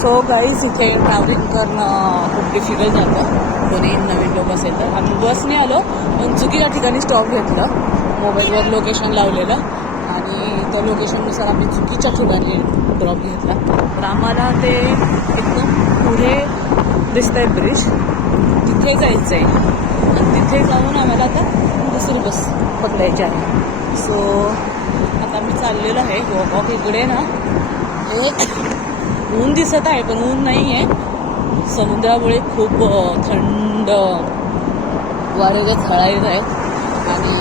So guys इथे travelling करणं खूप डिफिकल्ट जातं कोणी नवीन लोक असेल तर. आम्ही बसने आलो पण चुकीच्या ठिकाणी स्टॉप घेतलं. मोबाईलवर लोकेशन लावलेलं. आणि त्या लोकेशननुसार आम्ही चुकीच्या ठिकाणी ड्रॉप घेतला. तर आम्हाला ते एकदम पुढे दिसत आहे ब्रिज तिथे जायचं आहे आणि तिथे जाऊन आम्हाला आता दुसरी बस पकडायची आहे. सो आता मी चाललेलो आहे. वॉक वॉक इकडे ना. हे ऊन दिसत आहे पण ऊन नाही आहे समुद्रामुळे खूप थंड वारे झळा येत आहेत आणि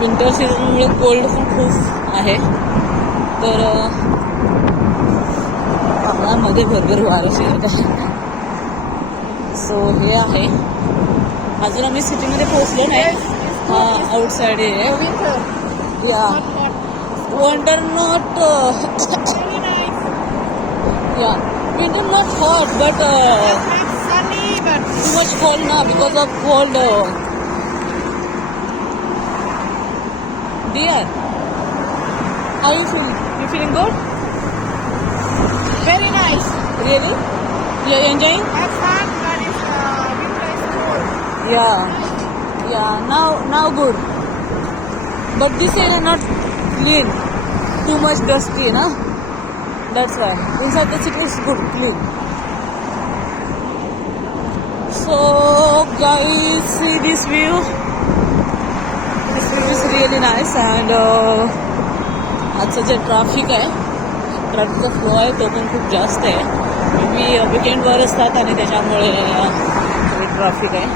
विंटर सीझनमुळे कोल्ड पण खूप आहे. तर पावसामध्ये भरभर वारं शिरत आहे सो हे आहे. अजून आम्ही सिटीमध्ये पोहोचलो नाही. हा आउटसाईड आहे. या. Wonder not Yeah, winter not hot, but uh, it's sunny, but too much cold now because of cold. Uh, dear, how you feeling? You feeling good? Very nice. Really? You're enjoying? Have fun, but it's uh, winter is cold. Yeah, yeah. Now, now good. But this area not clean. Too much dusty, na? That's why. Inside the city is good, clean. So, guys, see this view. This view is really nice and uh, आजचं जे traffic आहे ट्रॅफिकचा flow आहे तो पण खूप जास्त आहे मी विकेंडवर असतात आणि त्याच्यामुळे ट्रॅफिक आहे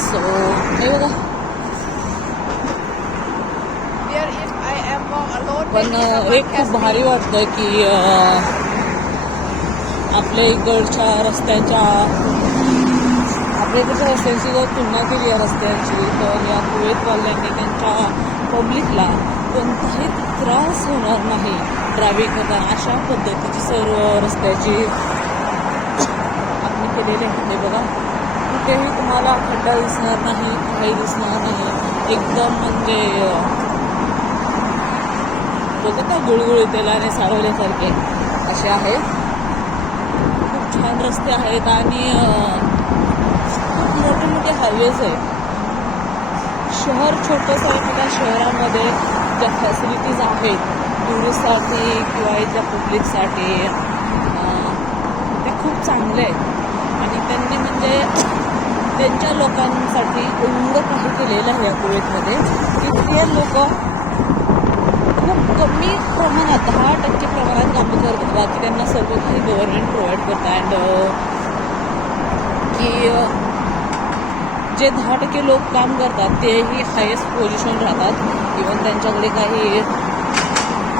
सो हे बघा पण एक खूप भारी वाटतं की आपल्या इकडच्या रस्त्यांच्या आपल्या इकडच्या रस्त्यांची जर तुलना केली या रस्त्यांची तर या कुवेतवाल्यांनी त्यांच्या पब्लिकला कोणताही त्रास होणार नाही. ड्रायव्हिंग करताना अशा पद्धतीची सर्व रस्त्याची आपण केलेली आहे बघा. कुठेही तुम्हाला खड्डा दिसणार नाही काही दिसणार नाही. एकदम म्हणजे अ, बोलतात गुळगुळी तेलाने सारवल्यासारखे. असे आहेत खूप छान रस्ते आहेत आणि खूप मोठे मोठे हायवेज आहेत. शहर छोटंसं आहे त्या शहरामध्ये ज्या फॅसिलिटीज आहेत टुरिस्टसाठी किंवा इथल्या पब्लिकसाठी ते खूप चांगले आहेत. आणि त्यांनी म्हणजे त्यांच्या लोकांसाठी एवढं काही केलेलं आहे या कोविडमध्ये की ते लोक हो, खूप कमी प्रमाणात दहा टक्के प्रमाणात कामं करतात बाकी त्यांना सर्व काही गव्हर्नमेंट प्रोव्हाइड करतं. अँड की uh, जे दहा टक्के लोक काम करतात तेही हायेस्ट पोझिशन राहतात. इवन त्यांच्याकडे काही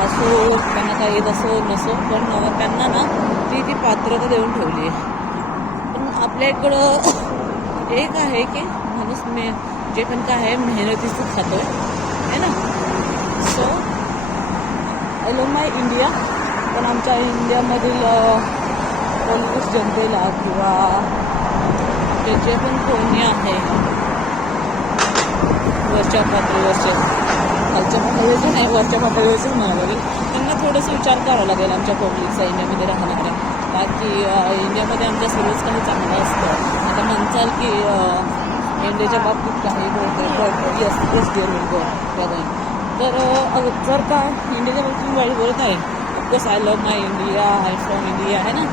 असो त्यांना काही येत असो नसो पण uh, त्यांना ना ती ती पात्रता देऊन ठेवली आहे. पण आपल्या इकडं एक आहे की माणूस मे जे पण काय आहे मेहनतीचं खातो आहे ना? आय माय इंडिया पण आमच्या इंडियामधील पोलीस जनतेला किंवा त्याचे पण कोणी आहे वरच्या पातळीवरचे खालच्या पातळीवरचे नाही वरच्या पातळीवरचे म्हणावं लागेल त्यांना थोडंसं विचार करावा लागेल आमच्या पब्लिकचा इंडियामध्ये राहणाऱ्या बाकी इंडियामध्ये आमच्या सर्वच काही चांगलं असतं. आता म्हणचाल की इंडियाच्या बाबतीत काही गोष्टी यस गोष्टी तर जर का इंडियाच्या बाबतीत वाईट बोलत आहे of course I love my India I from India आहे ना?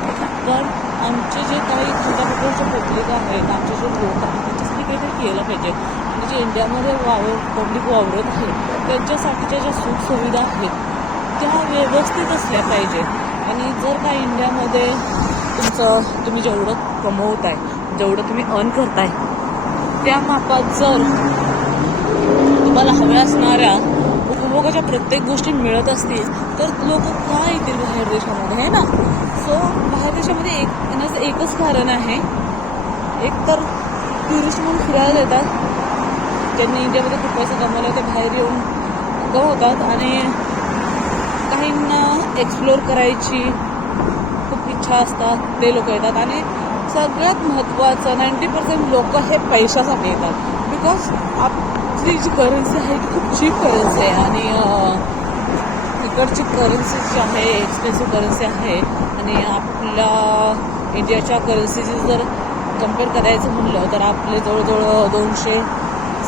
पण आमचे जे काही छोट्या छोट्याचे पब्लिक आहेत आमचे जे लोक आहेत त्यांच्यासाठी काहीतरी केलं पाहिजे. आणि जे इंडियामध्ये वावर पब्लिक वावरत आहे त्यांच्यासाठीच्या ज्या सुखसुविधा आहेत त्या व्यवस्थित असल्या पाहिजे. आणि जर का इंडियामध्ये तुमचं तुम्ही जेवढं कमवत आहे जेवढं तुम्ही अर्न करताय त्या मापात जर तुम्हाला हव्या असणाऱ्या लोकांच्या प्रत्येक गोष्टी मिळत असतील तर लोक का येतील बाहेर देशामध्ये? आहे ना? सो बाहेर देशामध्ये एक येण्याचं एकच कारण आहे. एक तर टुरिस्ट म्हणून फिरायला येतात. ज्यांनी इंडियामध्ये खूप पैसे कमवला ते बाहेर येऊन होतात आणि काहींना एक्सप्लोअर करायची खूप इच्छा असतात. ते लोक येतात आणि सगळ्यात महत्त्वाचं नाईंटी पर्सेंट लोक हे पैशासाठी येतात. बिकॉज आप आपली जी करन्सी आहे ती खूप चीप करन्सी आहे. आणि तिकडची इकडची करन्सी जी आहे एक्सपेन्सिव्ह करन्सी आहे आणि आपल्या इंडियाच्या करन्सीची जर कंपेअर करायचं म्हणलं तर आपले जवळजवळ दोनशे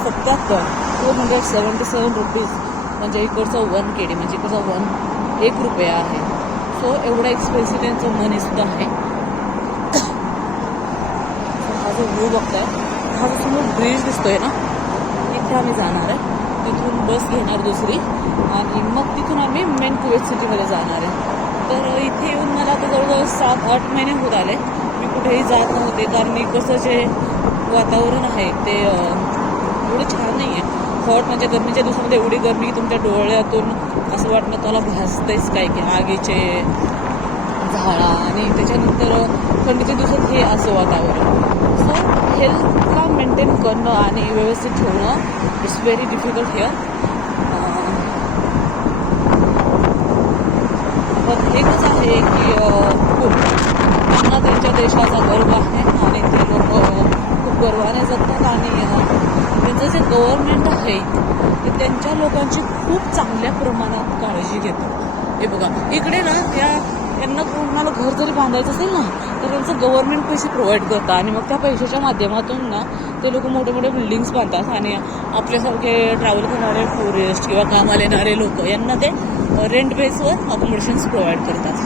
सत्याहत्तर two hundred seventy seven rupees म्हणजे इकडचं वन के डी म्हणजे इकडचं वन एक रुपया आहे. सो एवढा एक्सपेन्सिव्ह त्यांचं मनीसुद्धा आहे. हा जो व्ह्यू बघताय हा जो समोर ब्रिज दिसतोय ना इथे आम्ही जाणार आहे. तिथून बस घेणार दुसरी. आणि मग तिथून आम्ही मेन कुवेत सिटीमध्ये जाणार आहे. तर इथे येऊन मला आता जवळजवळ सात आठ महिने होत आले. मी कुठेही जात नव्हते. कारण मी कसं जे वातावरण आहे ते एवढं छान नाही आहे हॉट म्हणजे गरमीच्या दिवसामध्ये एवढी गरमी की तुमच्या डोळ्यातून असं वाटणं त्याला भासतेच काय की आगीचे झाडा आणि त्याच्यानंतर थंडीच्या दिवसात हे असं वातावरण. सो हेल्थला मेंटेन करणं आणि व्यवस्थित ठेवणं इट्स व्हेरी डिफिकल्ट हिअर पण एकच आहे की त्यांना त्यांच्या देशाचा गर्व आहे आणि ते लोक खूप गर्वाने जगतात आणि त्यांचं जे गव्हर्नमेंट आहे ते त्यांच्या लोकांची खूप चांगल्या प्रमाणात काळजी घेतात. हे बघा इकडे ना या त्यांना कोणाला घर जरी बांधायचं असेल ना तर त्यांचं गव्हर्नमेंट पैसे प्रोव्हाइड करतात. आणि मग त्या पैशाच्या माध्यमातून ना ते लोक मोठे मोठे बिल्डिंग्स बांधतात. आणि आपल्यासारखे ट्रॅव्हल करणारे टुरिस्ट किंवा कामाला येणारे लोक यांना ते रेंट बेसवर अकोमोडेशन्स प्रोव्हाइड करतात.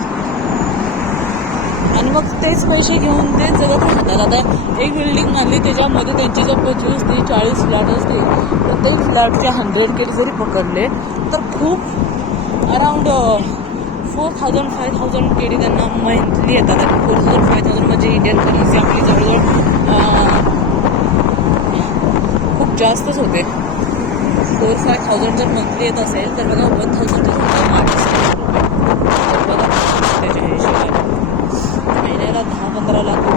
आणि मग तेच पैसे घेऊन ते जगत राहतात. आता एक बिल्डिंग बांधली त्याच्यामध्ये त्यांची जर पंचवीस ते चाळीस फ्लॅट असतील ते फ्लॅटचे हंड्रेड केट जरी पकडले तर खूप around four thousand five thousand KD त्यांना मंथली येतात. आणि फोर थाउजंड फाय थाउजंड म्हणजे इंडियन करन्सी आपली जवळजवळ खूप जास्तच होते. फोर फाय थाउजंड जर मंथली येत असेल तर बघा वन थाउजंड बघा त्याच्या महिन्याला दहा पंधरा लाख